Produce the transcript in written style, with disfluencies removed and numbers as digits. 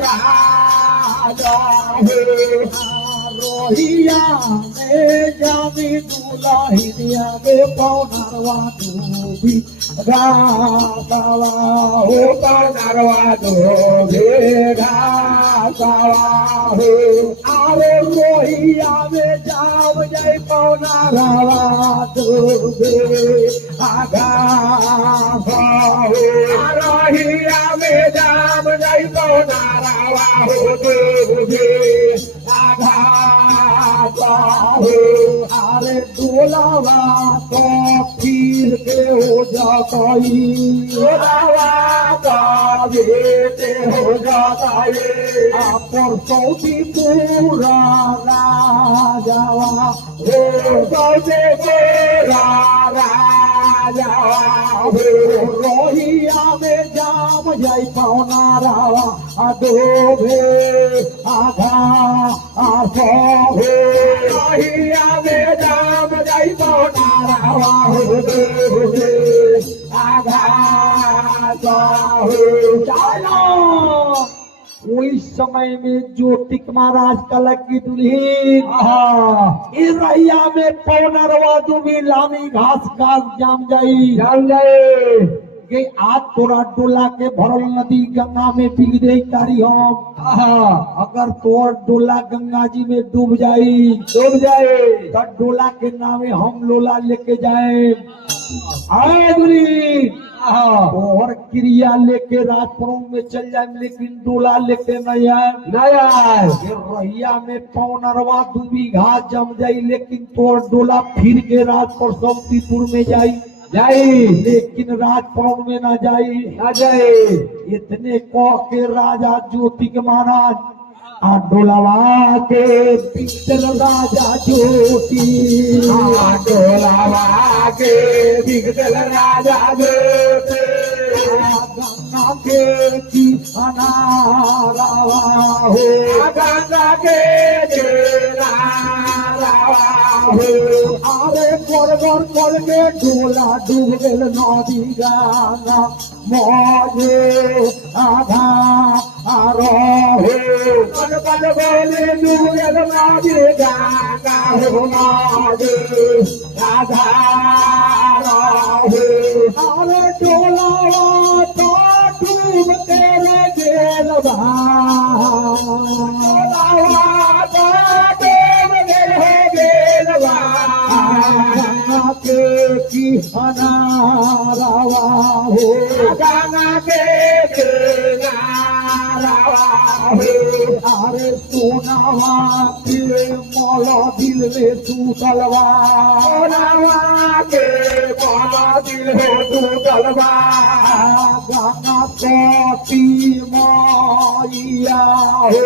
राजा हे रोहिया में जामी दुलाहिया में पौनरवा भी घासावा हो पौनरवा भी घासावा हो आवे रोहिया में जाम जय पौनरवा भी घासावा हो रोहिया में जाम जय पौनरवा भी अरे डोलावा तो फिर के हो जाता डोलावा का बेटे हो जाता है पर सौदी पूरा राजावा हो सौदे पूरा राजावा हो रोहिया में जाम जाई पौना रावा अदोभे आधा आधा हो रोहिया में जाम जाई पौना रावा हो आधा हो चलो उस समय में जो टिक महाराज कलक की दुल्हीन इस रैया में पौनरवा दुबी लामी घास घास जाम जाए के आज तोरा डोला के भरल नदी गंगा में बिग दे तारी हम अगर तोर डोला गंगा जी में डूब जाए तो डोला के नामे हम लोला लेके जाए आए दुल्हीन और क्रिया लेके राजपुरों में चल जाए लेकिन डोला लेके नहीं आए रैया में पौनरवा दुबी घास जम जाई लेकिन तोर डोला फिर के राजपुर समतीपुर में जाए लेकिन राजपुर में ना जाए इतने कह के राजा ज्योतिक महाराज डोलावा के बिगदल राजा ज्योति डोलावा के बिगदल राजा ज्योति गंगा के अनारावा हो गंगा के अरे गोर कर के डोला डूब गल नदी गंगा मौजे आधा बल बोले डूब गल नदी गंगा हो मौजे आधा अरे डोला तो डूब तेरे गेलवा की अनारावा हो गंगा के नारावा हो अरे सोनावा के मौला दिल में सूतलवा सोनावा के मौला दिल में सूतलवा गंगा कोटी मैया हो